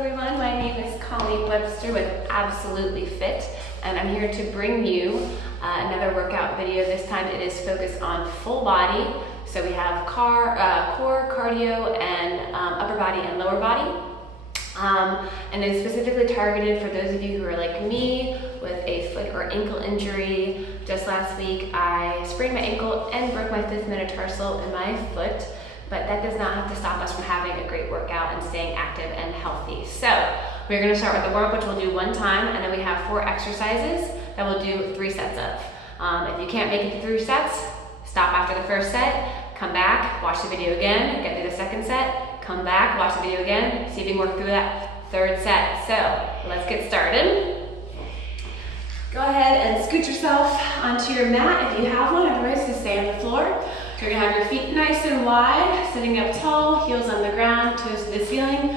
everyone, my name is Colleen Webster with Absolutely Fit, and I'm here to bring you another workout video. This time it is focused on full body. So we have core, cardio, and upper body and lower body. And it's specifically targeted for those of you who are like me with a foot or ankle injury. Just last week I sprained my ankle and broke my fifth metatarsal in my foot. But that does not have to stop us from having a great workout and staying active and healthy. So we're gonna start with the warm-up, which we'll do one time, and then we have 4 exercises that we'll do 3 sets of. If you can't make it to 3 sets, stop after the first set, come back, watch the video again, get through the second set, come back, watch the video again, see if you can work through that 3rd set. So let's get started. Go ahead and scoot yourself onto your mat if you have one, otherwise just stay on the floor. You're gonna have your feet nice and wide, sitting up tall, heels on the ground, toes to the ceiling.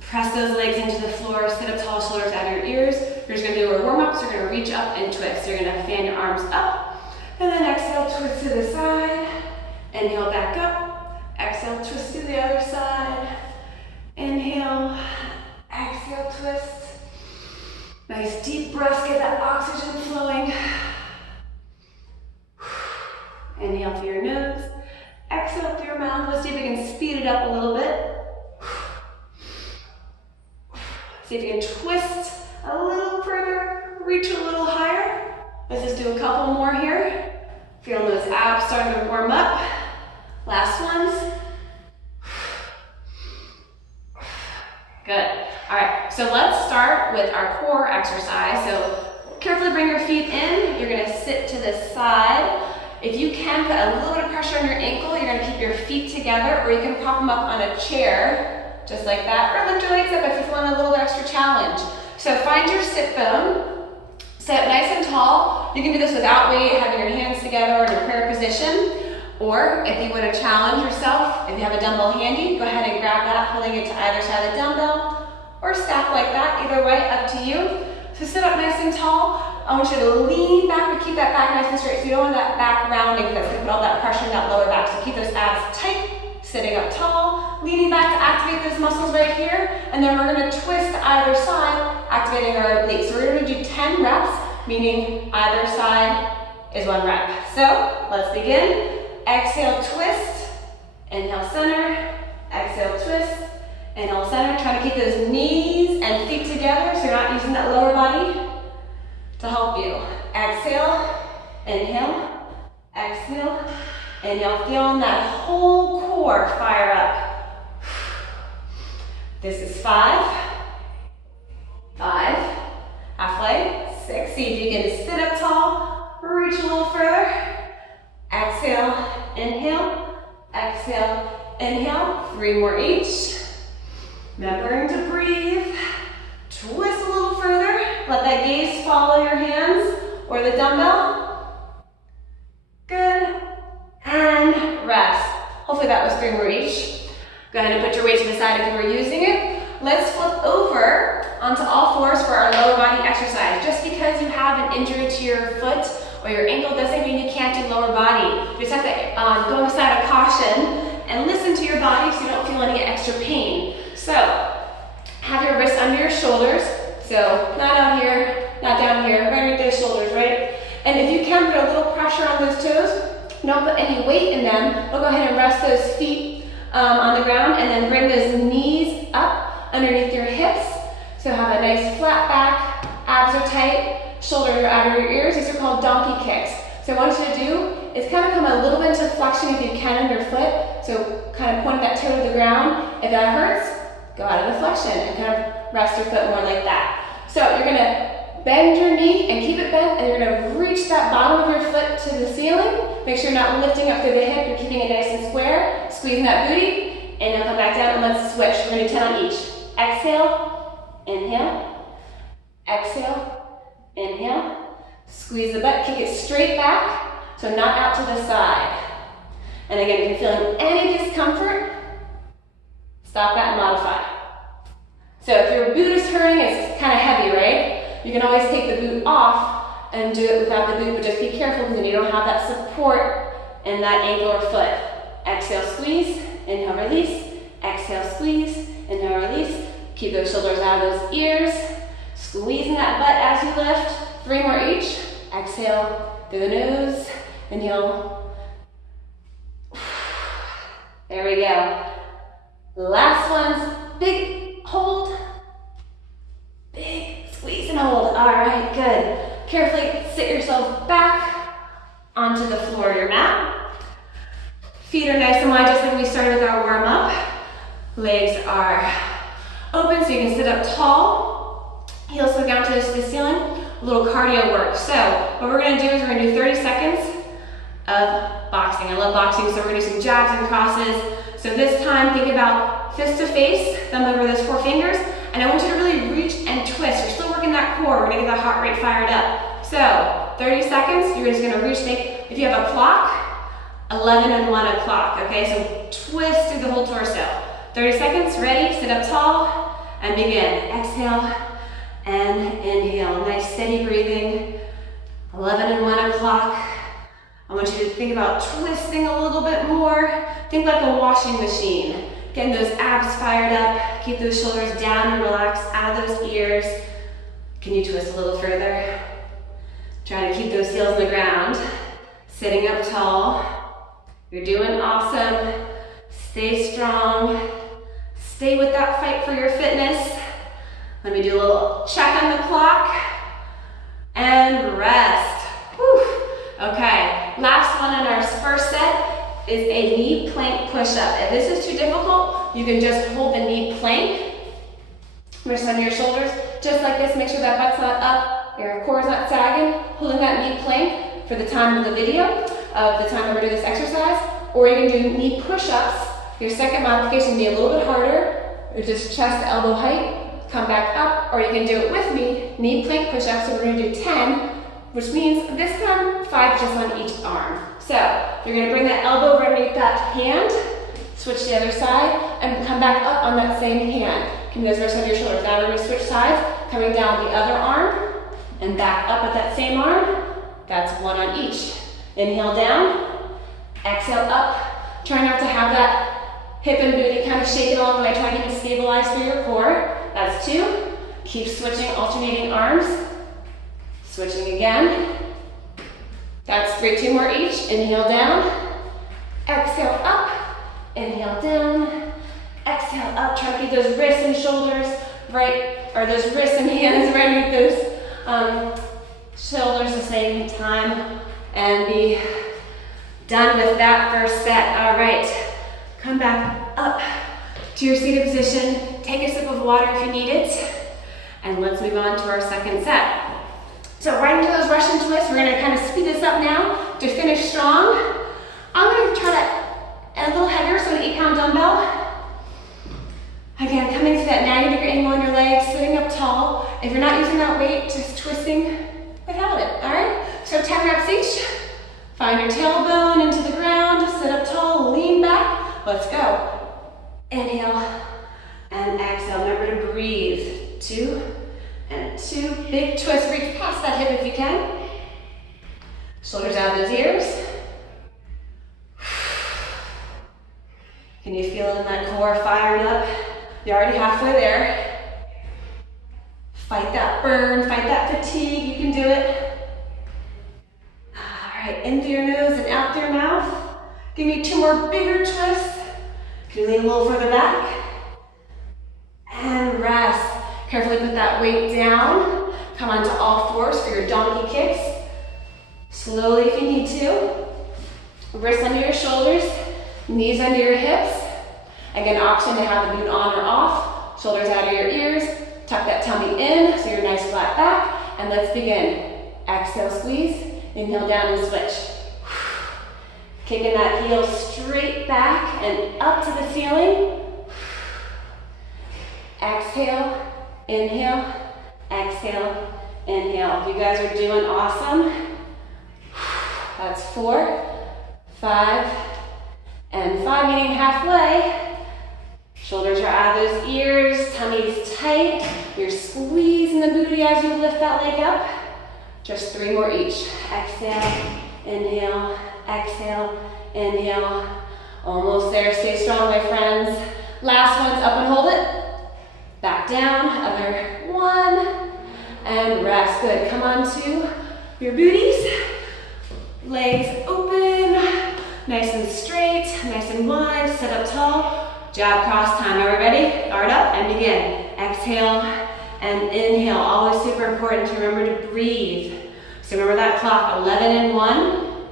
Press those legs into the floor, sit up tall, shoulders out of your ears. You're just gonna do a warm-up, so you're gonna reach up and twist. You're gonna fan your arms up, and then exhale, twist to the side. Inhale, back up. Exhale, twist to the other side. Inhale, exhale, twist. Nice deep breaths, get that oxygen flowing. Inhale through your nose, exhale through your mouth. Let's see if we can speed it up a little bit. See if you can twist a little further, reach a little higher. Let's just do a couple more here. Feeling those abs starting to warm up. Last ones. Good. All right, so let's start with our core exercise. So carefully bring your feet in. You're gonna sit to the side. If you can put a little bit of pressure on your ankle, you're gonna keep your feet together, or you can prop them up on a chair, just like that, or lift your legs up if you want a little extra challenge. So find your sit bone, sit nice and tall. You can do this without weight, having your hands together in a prayer position, or if you want to challenge yourself, if you have a dumbbell handy, go ahead and grab that, holding it to either side of the dumbbell, or stack like that, either way, up to you. So sit up nice and tall. I want you to lean back, but keep that back nice and straight. So you don't want that back rounding, because that's going to put all that pressure in that lower back. So keep those abs tight, sitting up tall, leaning back to activate those muscles right here. And then we're going to twist to either side, activating our obliques. So we're going to do 10 reps, meaning either side is 1 rep. So let's begin. Exhale, twist. Inhale, center. Exhale, twist. Inhale, center. Try to keep those knees and feet together so you're not using that lower body to help you. Exhale, inhale, exhale, inhale. Feeling that whole core fire up. This is 5, halfway, 6. See if you can sit up tall, reach a little further. Exhale, inhale, exhale, inhale. 3 more each. Remembering to breathe. Twist a little further. Let that gaze follow your hands or the dumbbell. Good. And rest. Hopefully that was 3 more each. Go ahead and put your weight to the side if you were using it. Let's flip over onto all fours for our lower body exercise. Just because you have an injury to your foot or your ankle doesn't mean you can't do lower body. You just have to go on the side of caution and listen to your body so you don't feel any extra pain. So, have your wrists under your shoulders. So, not out here, not down here, right under those shoulders, right? And if you can, put a little pressure on those toes. Don't put any weight in them. We'll go ahead and rest those feet on the ground, and then bring those knees up underneath your hips. So have a nice flat back, abs are tight, shoulders are out of your ears. These are called donkey kicks. So what I want you to do is kind of come a little bit into flexion if you can on your foot. So kind of point that toe to the ground. If that hurts, go out of the flexion and kind of rest your foot more like that. So you're gonna bend your knee and keep it bent, and you're gonna reach that bottom of your foot to the ceiling. Make sure you're not lifting up through the hip, you're keeping it nice and square, squeezing that booty, and then come back down and let's switch. We're gonna do 10 on each. Exhale, inhale, exhale, inhale. Squeeze the butt, kick it straight back, so not out to the side. And again, if you're feeling any discomfort, stop that and modify. So if your boot is hurting, it's kind of heavy, right? You can always take the boot off and do it without the boot, but just be careful because then you don't have that support in that ankle or foot. Exhale, squeeze, inhale, release. Exhale, squeeze, inhale, release. Keep those shoulders out of those ears. Squeezing that butt as you lift. 3 more each. Exhale through the nose. Inhale. There we go. Last one's big hold. Big squeeze and hold. All right, good. Carefully sit yourself back onto the floor of your mat. Feet are nice and wide, just like we started with our warm up. Legs are open so you can sit up tall. Heels look down to the ceiling. A little cardio work. So what we're gonna do is we're gonna do 30 seconds of boxing. I love boxing, so we're gonna do some jabs and crosses. So this time, think about fist to face, thumb over those 4 fingers, and I want you to really reach and twist. You're still working that core. We're gonna get that heart rate fired up. So 30 seconds, you're just gonna reach, if you have a clock, 11 and 1 o'clock, okay? So twist through the whole torso. 30 seconds, ready, sit up tall, and begin. Exhale and inhale. Nice steady breathing. 11 and 1 o'clock. I want you to think about twisting a little bit more. Think like a washing machine. Getting those abs fired up. Keep those shoulders down and relaxed out of those ears. Can you twist a little further? Try to keep those heels on the ground. Sitting up tall. You're doing awesome. Stay strong. Stay with that fight for your fitness. Let me do a little check on the clock. And rest. Whew. Okay, last one in our first set is a knee plank push-up. If this is too difficult, you can just hold the knee plank. Wrist under your shoulders, just like this. Make sure that butt's not up, your core's not sagging. Holding that knee plank for the time of the video, of the time that we're doing this exercise. Or you can do knee push-ups. Your second modification can be a little bit harder. It's just chest to elbow height. Come back up, or you can do it with me. Knee plank push-ups. So we're going to do 10. Which means this time 5 just on each arm. So you're gonna bring that elbow right underneath that hand, switch to the other side, and come back up on that same hand. Keep those wrists on your shoulders. Now we're gonna switch sides, coming down the other arm, and back up with that same arm. That's 1 on each. Inhale down, exhale up. Try not to have that hip and booty kind of shake it along the way. Try to keep it stabilized through your core. That's 2. Keep switching, alternating arms. Switching again. That's 3, 2 more each. Inhale down, exhale up, inhale down, exhale up. Try to keep those wrists and shoulders right, or those wrists and hands right underneath those shoulders the same time, and be done with that first set. All right, come back up to your seated position. Take a sip of water if you need it, and let's move on to our second set. So right into those Russian twists, we're gonna kind of speed this up now to finish strong. I'm gonna try to add a little heavier, so an 8-pound dumbbell. Again, coming to that 90-degree angle on your legs, sitting up tall. If you're not using that weight, just twisting without it, all right? So 10 reps each. Find your tailbone into the ground, sit up tall, lean back. Let's go. Inhale and exhale. Remember to breathe. 2 and 2. Big twist. Reach past that hip if you can. Shoulders out of those ears. Can you feel it in that core firing up? You're already halfway there. Fight that burn, fight that fatigue. You can do it. All right, in through your nose and out through your mouth. Give me 2 more bigger twists. Can you lean a little further back? And rest. Carefully put that weight down. Come onto all 4s for your donkey kicks. Slowly if you need to. Wrists under your shoulders, knees under your hips. Again, option to have the boot on or off. Shoulders out of your ears. Tuck that tummy in so you're nice flat back. And let's begin. Exhale, squeeze. Inhale down and switch. Kicking that heel straight back and up to the ceiling. Exhale. Inhale, exhale, inhale. You guys are doing awesome. That's 4, 5, and 5, meaning halfway. Shoulders are out of those ears, tummy's tight. You're squeezing the booty as you lift that leg up. Just 3 more each. Exhale, inhale, exhale, inhale. Almost there. Stay strong, my friends. Last one's up and hold it. Back down, other one, and rest. Good, come on to your booties. Legs open, nice and straight, nice and wide, sit up tall. Jab cross time, are we ready? Guard up and begin. Exhale and inhale, always super important to remember to breathe. So remember that clock, 11 and 1.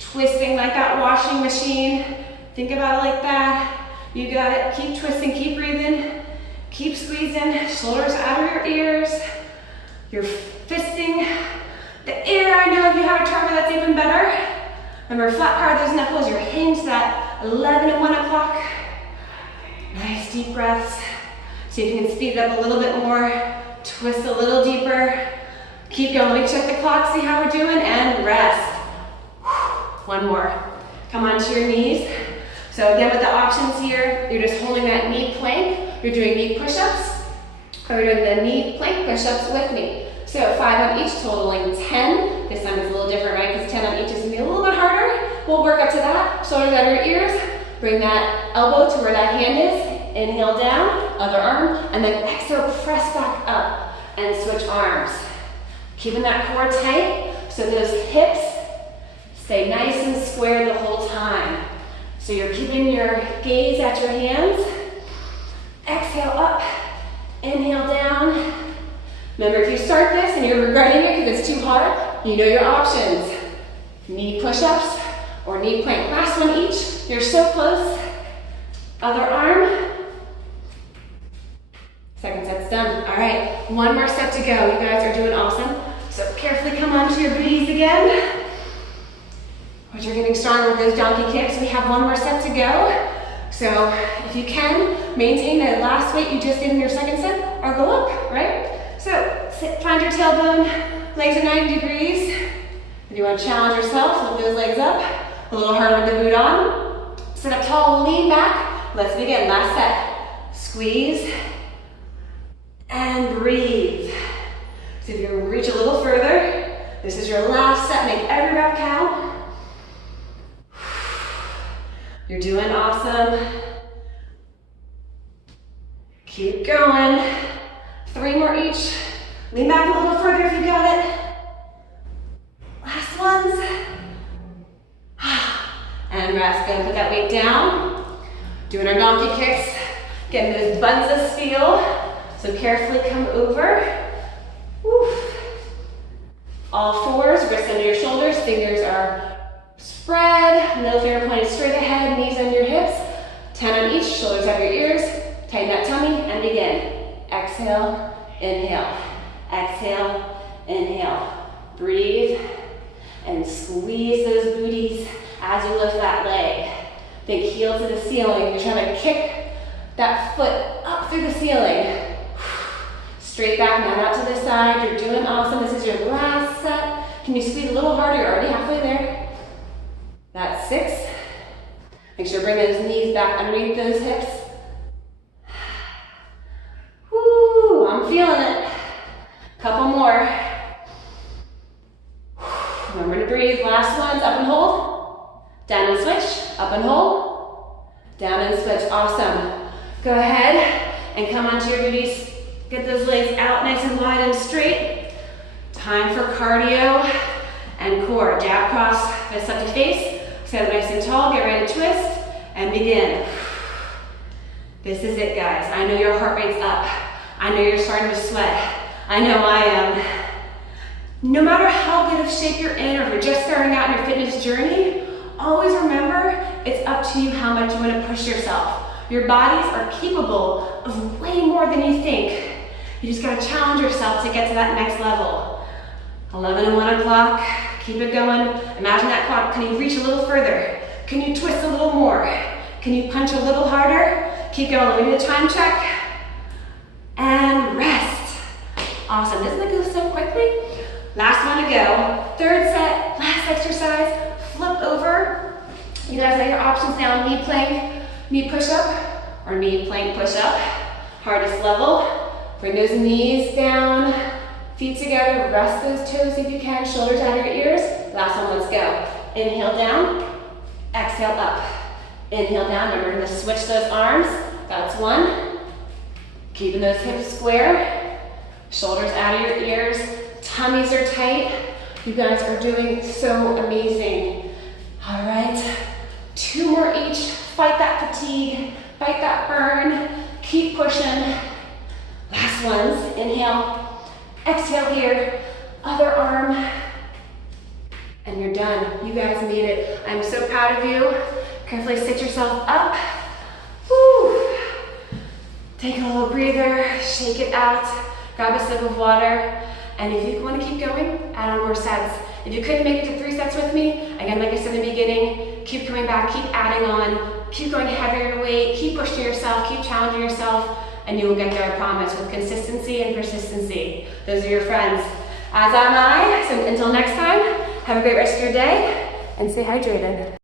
Twisting like that washing machine. Think about it like that. You got it, keep twisting, keep breathing. Keep squeezing, shoulders out of your ears. You're fisting the air. I know if you have a target, that's even better. Remember, flat power those knuckles, you're hinged at 11 and 1 o'clock. Nice deep breaths. See if you can speed it up a little bit more. Twist a little deeper. Keep going. Let me check the clock, see how we're doing, and rest. One more. Come onto your knees. So again, with the options here, you're just holding that knee plank. You're doing knee push-ups, or you're doing the knee plank push-ups with me. So 5 on each, totaling 10. This time it's a little different, right? Because 10 on each is gonna be a little bit harder. We'll work up to that. Shoulders out of your ears. Bring that elbow to where that hand is. Inhale down, other arm, and then exhale, press back up and switch arms. Keeping that core tight so those hips stay nice and square the whole time. So you're keeping your gaze at your hands. Exhale up, inhale down. Remember, if you start this and you're regretting it because it's too hard, you know your options. Knee push-ups or knee plank. Last one each. You're so close. Other arm. Second set's done. All right, one more set to go. You guys are doing awesome. So carefully come onto your booties again. But you're getting stronger with those donkey kicks. We have one more set to go. So if you can, maintain that last weight you just did in your second set, or go up, right? So find your tailbone, legs at 90 degrees. If you want to challenge yourself, lift those legs up. A little harder with the boot on. Sit up tall, lean back. Let's begin, last set. Squeeze and breathe. So if you reach a little further, this is your last set. Make every rep count. You're doing awesome. Keep going. 3 more each. Lean back a little further if you got it. Last ones. And rest. Gonna put that weight down. Doing our donkey kicks. Getting those buns of steel. So carefully come over. Woo. All fours, wrists under your shoulders, fingers are spread, middle finger pointed straight ahead, knees under your hips. 10 on each, shoulders out your ears. Tighten that tummy and begin. Exhale, inhale. Exhale, inhale. Breathe and squeeze those booties as you lift that leg. Think heel to the ceiling. You're trying to kick that foot up through the ceiling. Straight back, now out to the side. You're doing awesome. This is your last set. Can you squeeze a little harder? You're already halfway there. That's 6. Make sure to bring those knees back underneath those hips. Woo, I'm feeling it. Couple more. Remember to breathe. Last ones, up and hold. Down and switch, up and hold. Down and switch, awesome. Go ahead and come onto your booties. Get those legs out nice and wide and straight. Time for cardio and core. Jab cross, fists up to face. Sit up nice and tall, get ready to twist, and begin. This is it, guys. I know your heart rate's up. I know you're starting to sweat. I know I am. No matter how good of shape you're in, or if you're just starting out in your fitness journey, always remember, it's up to you how much you want to push yourself. Your bodies are capable of way more than you think. You just gotta challenge yourself to get to that next level. 11 and 1 o'clock, keep it going. Imagine that clock. Can you reach a little further? Can you twist a little more? Can you punch a little harder? Keep going, give me the time check. And rest. Awesome, doesn't it go so quickly? Last one to go. Third set, last exercise, flip over. You guys have your options now, knee plank, knee push-up, or knee plank push-up. Hardest level. Bring those knees down, feet together, rest those toes if you can, shoulders out of your ears. Last one, let's go. Inhale down, exhale up. Inhale down, remember to switch those arms. That's 1, Keeping those hips square, shoulders out of your ears, tummies are tight. You guys are doing so amazing. All right, 2 more each. Fight that fatigue, fight that burn. Keep pushing. Last ones, inhale, exhale here, other arm, and you're done. You guys made it. I'm so proud of you. Carefully sit yourself up. Woo. Take a little breather, shake it out, grab a sip of water, and if you want to keep going, add on more sets. If you couldn't make it to 3 sets with me, again, like I said in the beginning, keep coming back, keep adding on, keep going heavier weight, keep pushing yourself, keep challenging yourself, and you will get there, I promise, with consistency and persistency. Those are your friends. As am I. So until next time, have a great rest of your day, and stay hydrated.